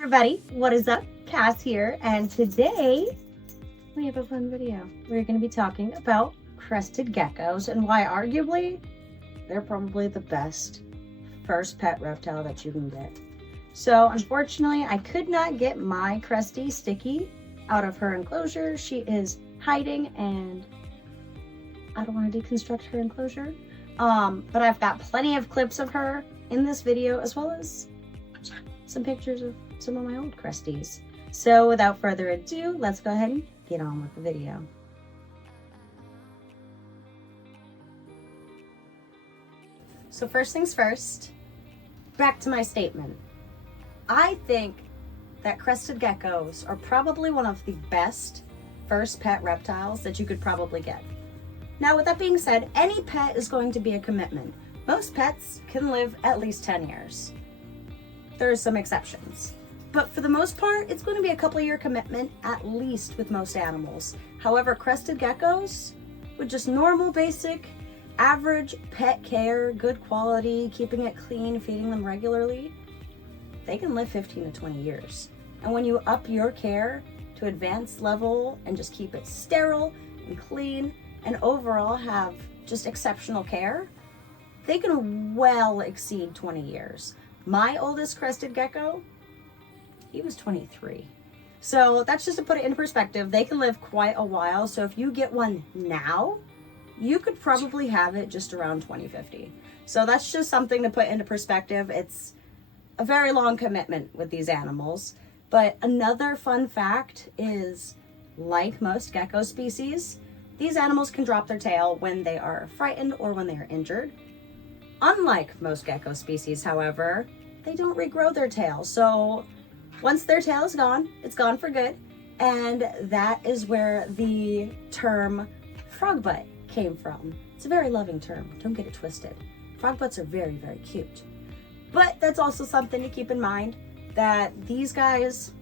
Everybody, what is up? Cass here, and today we have a fun video. We're going to be talking about crested geckos and why arguably they're probably the best first pet reptile that you can get. So unfortunately, I could not get my Cresty Sticky out of her enclosure. She is hiding and I don't want to deconstruct her enclosure. But I've got plenty of clips of her in this video, as well as some pictures of some of my old Cresties. So without further ado, let's go ahead and get on with the video. So first things first, back to my statement. I think that crested geckos are probably one of the best first pet reptiles that you could probably get. Now, with that being said, any pet is going to be a commitment. Most pets can live at least 10 years. There are some exceptions. But for the most part, it's going to be a couple year commitment, at least with most animals. However, crested geckos, with just normal, basic, average pet care, good quality, keeping it clean, feeding them regularly, they can live 15 to 20 years. And when you up your care to advanced level and just keep it sterile and clean and overall have just exceptional care, they can well exceed 20 years. My oldest crested gecko, he was 23. So that's just to put it in perspective. They can live quite a while. So if you get one now, you could probably have it just around 2050. So that's just something to put into perspective. It's a very long commitment with these animals. But another fun fact is, like most gecko species, these animals can drop their tail when they are frightened or when they are injured. Unlike most gecko species, however, they don't regrow their tail. So once their tail is gone, it's gone for good. And that is where the term frog butt came from. It's a very loving term. Don't get it twisted. Frog butts are very, very cute. But that's also something to keep in mind, that these guys,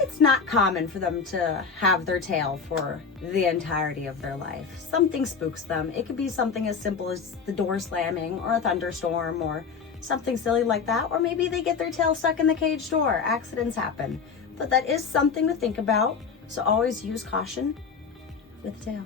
it's not common for them to have their tail for the entirety of their life. Something spooks them. It could be something as simple as the door slamming or a thunderstorm or something silly like that. Or maybe they get their tail stuck in the cage door. Accidents happen. But that is something to think about. So always use caution with the tail.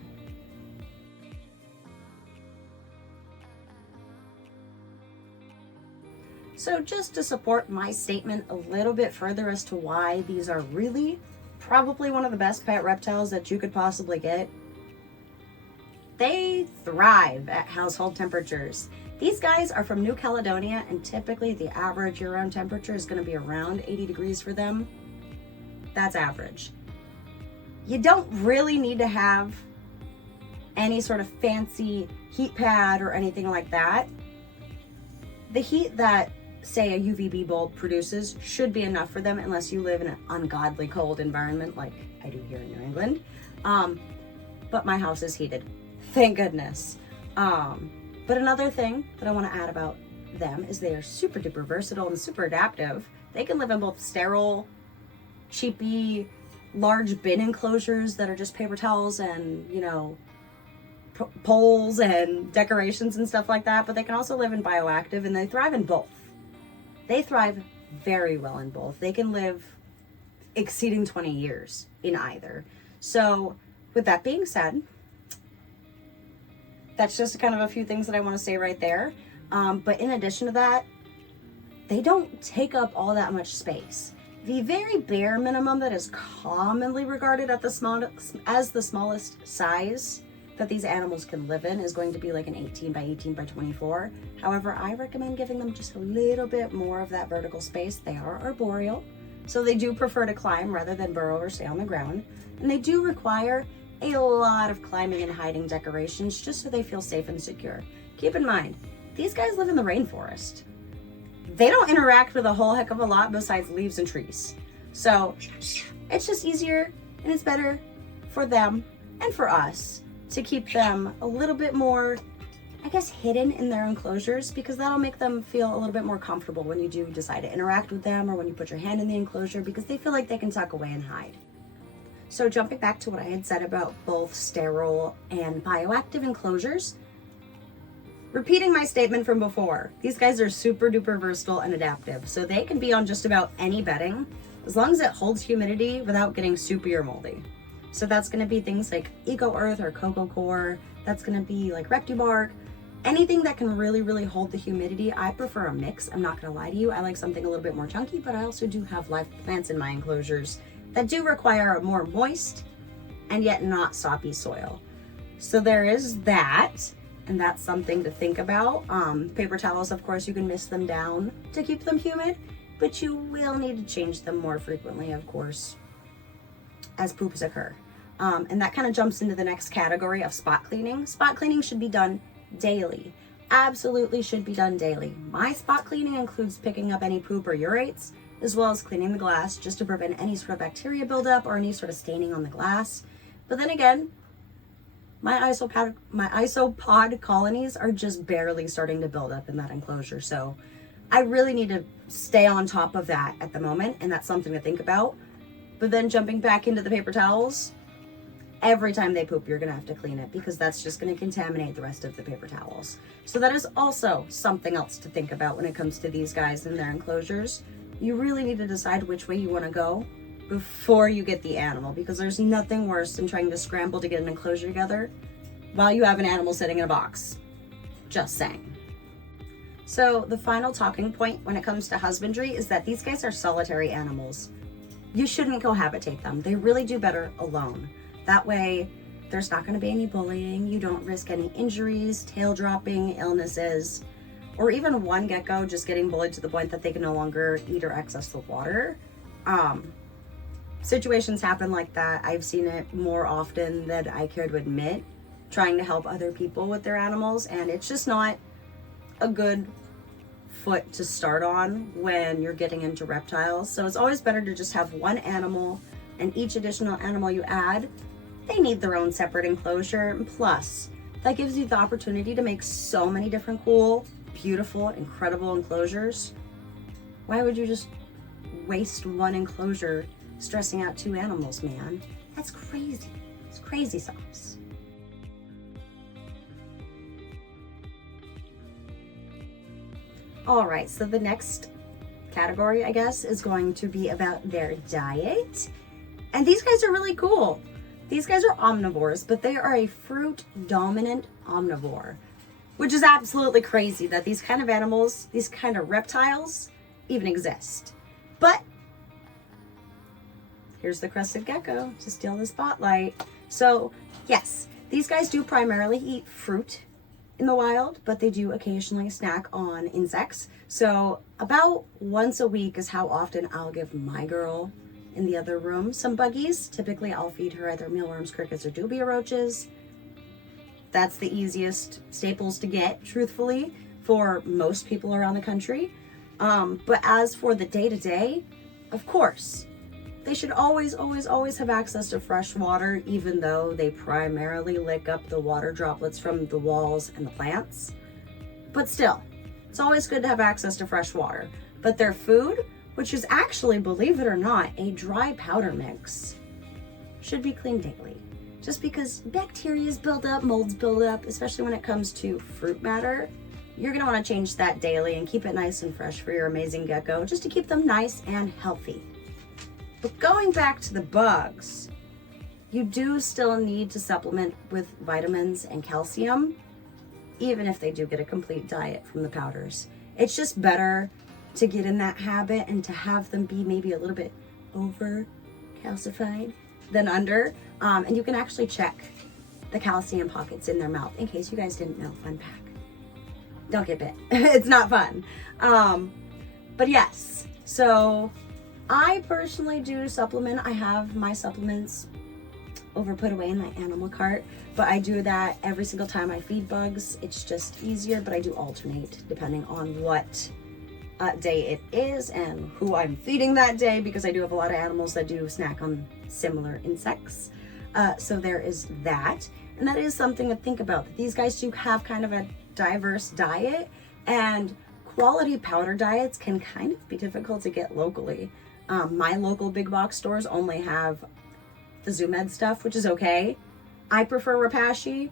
So just to support my statement a little bit further as to why these are really probably one of the best pet reptiles that you could possibly get, they thrive at household temperatures. These guys are from New Caledonia, and typically the average year-round temperature is going to be around 80 degrees for them. That's average. You don't really need to have any sort of fancy heat pad or anything like that. The heat that, say, a UVB bulb produces should be enough for them, unless you live in an ungodly cold environment like I do here in New England. But my house is heated, thank goodness. But another thing that I want to add about them is they are super duper versatile and super adaptive. They can live in both sterile, cheapy, large bin enclosures that are just paper towels and, you know, poles and decorations and stuff like that, but they can also live in bioactive, and they thrive in both. They thrive very well in both. They can live exceeding 20 years in either. So with that being said, that's just kind of a few things that I want to say right there. But in addition to that, they don't take up all that much space. The very bare minimum that is commonly regarded at as the smallest size that these animals can live in is going to be like an 18 by 18 by 24. However, I recommend giving them just a little bit more of that vertical space. They are arboreal, so they do prefer to climb rather than burrow or stay on the ground. And they do require a lot of climbing and hiding decorations just so they feel safe and secure. Keep in mind, these guys live in the rainforest. They don't interact with a whole heck of a lot besides leaves and trees. So it's just easier and it's better for them and for us to keep them a little bit more, I guess, hidden in their enclosures, because that'll make them feel a little bit more comfortable when you do decide to interact with them or when you put your hand in the enclosure, because they feel like they can tuck away and hide. So jumping back to what I had said about both sterile and bioactive enclosures, repeating my statement from before, these guys are super duper versatile and adaptive. So they can be on just about any bedding as long as it holds humidity without getting soupy or moldy. So that's going to be things like Eco Earth or Coco Core. That's going to be like Rectibark. Anything that can really, really hold the humidity. I prefer a mix. I'm not going to lie to you. I like something a little bit more chunky, but I also do have live plants in my enclosures that do require a more moist and yet not soppy soil. So there is that, and that's something to think about. Paper towels, of course, you can mist them down to keep them humid, but you will need to change them more frequently, of course, as poops occur. And that kind of jumps into the next category of spot cleaning. Spot cleaning should be done daily. Absolutely should be done daily. My spot cleaning includes picking up any poop or urates, as well as cleaning the glass just to prevent any sort of bacteria buildup or any sort of staining on the glass. But then again, my isopod colonies are just barely starting to build up in that enclosure. So I really need to stay on top of that at the moment, and that's something to think about. But then jumping back into the paper towels, every time they poop, you're gonna have to clean it because that's just gonna contaminate the rest of the paper towels. So that is also something else to think about when it comes to these guys and their enclosures. You really need to decide which way you wanna go before you get the animal, because there's nothing worse than trying to scramble to get an enclosure together while you have an animal sitting in a box. Just saying. So the final talking point when it comes to husbandry is that these guys are solitary animals. You shouldn't cohabitate them. They really do better alone. That way, there's not going to be any bullying. You don't risk any injuries, tail dropping, illnesses, or even one gecko just getting bullied to the point that they can no longer eat or access the water. Situations happen like that. I've seen it more often than I care to admit, trying to help other people with their animals, and it's just not a good foot to start on when you're getting into reptiles. So it's always better to just have one animal, and each additional animal you add, they need their own separate enclosure. And plus, that gives you the opportunity to make so many different cool, beautiful, incredible enclosures. Why would you just waste one enclosure stressing out two animals, man? That's crazy. It's crazy sauce. All right, so the next category, I guess, is going to be about their diet. And these guys are really cool. These guys are omnivores, but they are a fruit-dominant omnivore, which is absolutely crazy that these kind of animals, these kind of reptiles, even exist. But here's the crested gecko to steal the spotlight. So yes, these guys do primarily eat fruit in the wild, but they do occasionally snack on insects. So about once a week is how often I'll give my girl in the other room some buggies. Typically I'll feed her either mealworms, crickets, or dubia roaches. That's the easiest staples to get, truthfully, for most people around the country. But as for the day-to-day, of course, they should always have access to fresh water, even though they primarily lick up the water droplets from the walls and the plants. But still, it's always good to have access to fresh water. But their food, which is actually, believe it or not, a dry powder mix, should be cleaned daily. Just because bacteria build up, molds build up, especially when it comes to fruit matter, you're gonna wanna change that daily and keep it nice and fresh for your amazing gecko, just to keep them nice and healthy. But going back to the bugs, you do still need to supplement with vitamins and calcium, even if they do get a complete diet from the powders. It's just better to get in that habit and to have them be maybe a little bit over calcified than under. And you can actually check the calcium pockets in their mouth, in case you guys didn't know. Fun fact. Don't get bit. It's not fun. But yes, so I personally do supplement. I have my supplements put away in my animal cart, but I do that every single time I feed bugs. It's just easier, but I do alternate depending on what day it is and who I'm feeding that day, because I do have a lot of animals that do snack on similar insects. So there is that, and that is something to think about. These guys do have kind of a diverse diet, and quality powder diets can kind of be difficult to get locally. My local big box stores only have the Zuma stuff, which is okay. I prefer Repashy.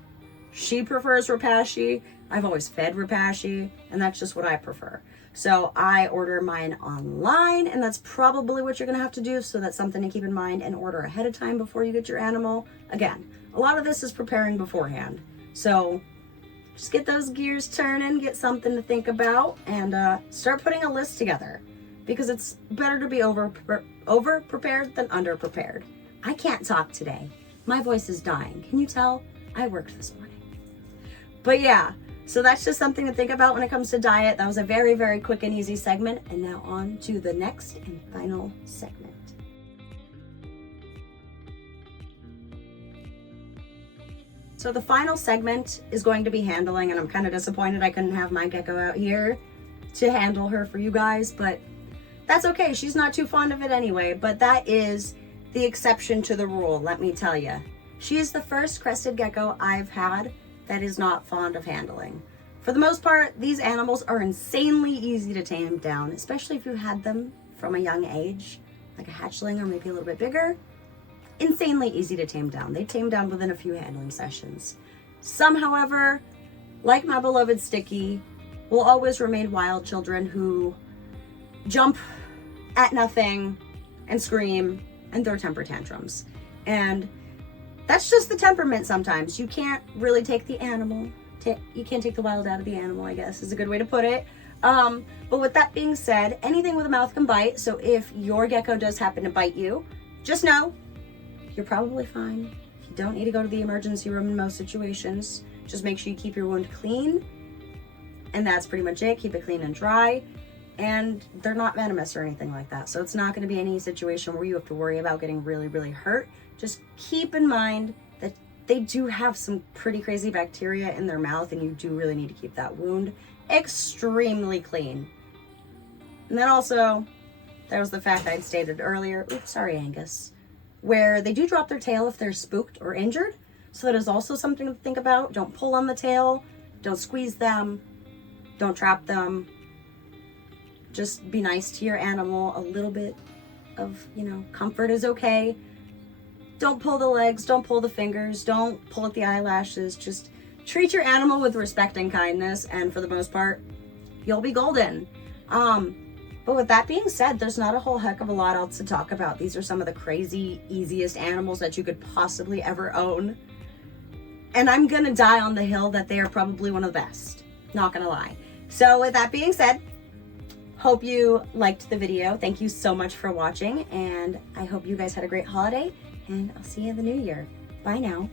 She prefers Repashy. I've always fed Repashy, and that's just what I prefer. So I order mine online, and that's probably what you're gonna have to do. So that's something to keep in mind, and order ahead of time before you get your animal. Again, a lot of this is preparing beforehand. So just get those gears turning, get something to think about, and start putting a list together, because it's better to be over prepared than under prepared. I can't talk today. My voice is dying. Can you tell? I worked this morning. But yeah, so that's just something to think about when it comes to diet. That was a very, very quick and easy segment. And now on to the next and final segment. So the final segment is going to be handling, and I'm kind of disappointed I couldn't have my gecko out here to handle her for you guys, but that's okay. She's not too fond of it anyway, but that is the exception to the rule, let me tell you. She is the first crested gecko I've had that is not fond of handling. For the most part, these animals are insanely easy to tame down, especially if you had them from a young age, like a hatchling or maybe a little bit bigger. Insanely easy to tame down. They tame down within a few handling sessions. Some, however, like my beloved Sticky, will always remain wild children who jump at nothing and scream and throw temper tantrums. And that's just the temperament sometimes. You can't really take the animal. You can't take the wild out of the animal, I guess is a good way to put it. But with that being said, anything with a mouth can bite. So if your gecko does happen to bite you, just know you're probably fine. You don't need to go to the emergency room in most situations. Just make sure you keep your wound clean. And that's pretty much it. Keep it clean and dry. And they're not venomous or anything like that. So it's not going to be any situation where you have to worry about getting really, really hurt. Just keep in mind that they do have some pretty crazy bacteria in their mouth, and you do really need to keep that wound extremely clean. And then also, there was the fact I'd stated earlier, oops, sorry Angus, where they do drop their tail if they're spooked or injured. So that is also something to think about. Don't pull on the tail, don't squeeze them, don't trap them. Just be nice to your animal. A little bit of, comfort is okay. Don't pull the legs, don't pull the fingers, don't pull at the eyelashes. Just treat your animal with respect and kindness, and for the most part, you'll be golden. But with that being said, there's not a whole heck of a lot else to talk about. These are some of the crazy, easiest animals that you could possibly ever own. And I'm gonna die on the hill that they are probably one of the best. Not gonna lie. So with that being said, hope you liked the video. Thank you so much for watching, and I hope you guys had a great holiday, and I'll see you in the new year. Bye now.